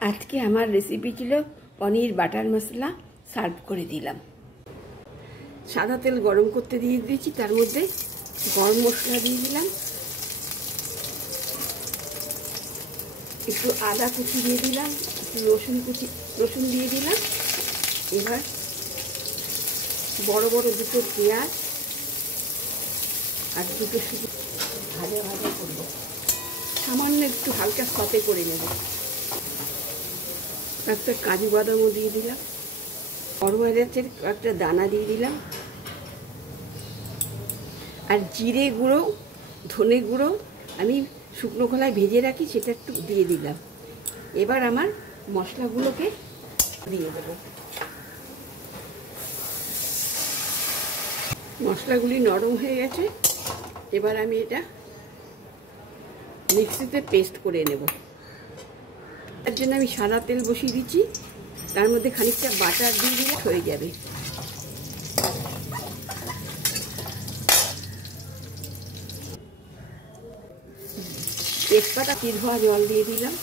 आज के हमार रेसिपी छिलो पनीर बाटार मसला सार्व करे दिलाम। सादा तेल गरम करते दिए दिएछि, तार मध्य गरम मसला दिए दिलाम, एकटू आदा कुचि दिए दिलाम, रसुन दिए दिलाम। एबार बड़ बड़ दुटो पेঁয়াজ और दुटो शुधु भाजा भाजा करब, सामान्य एकटू हालका सते करे नेब। একটা কাজু বাদামও দিয়ে দিলাম, বড় এলাচের একটা দানা দিয়ে দিলাম, আর জিরে গুঁড়ো ধনে গুঁড়ো আমি শুকনো খোলায় ভেজে রাখি, সেটা একটু দিয়ে দিলাম। এবার আমার মশলাগুলোকে দিয়ে দেব। মশলাগুলি নরম হয়ে গেছে, এবার আমি এটা মিক্সিতে পেস্ট করে নেব। তার জন্য আমি সাদা তেল বসিয়ে দিচ্ছি, তার মধ্যে খানিকটা বাটার দিয়ে দিলে হয়ে যাবে। তেজপাতা ধোয়া জল দিয়ে দিলাম,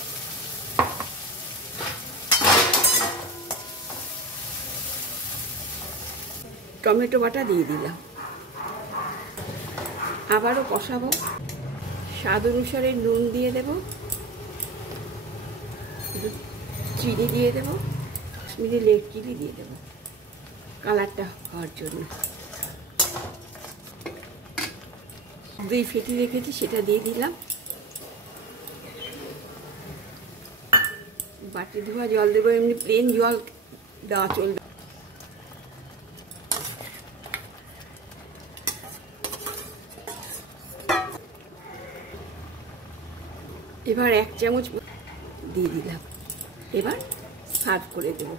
টমেটো বাটা দিয়ে দিলাম, আবারও কষাবো। স্বাদ অনুসারে নুন দিয়ে দেব, চিনি দিয়ে দেবো, কাশ্মীরি রেড চিলি দিয়ে দেবো কালারটা হওয়ার জন্য। দই ফেটে রেখেছি সেটা দিয়ে দিলাম, বাটি ধোয়া জল দেবো, এমনি প্লেন জল দেওয়া চলবে। এবার 1 চামচ দিয়ে দিলাম, এবার সার্ভ করে দেবো।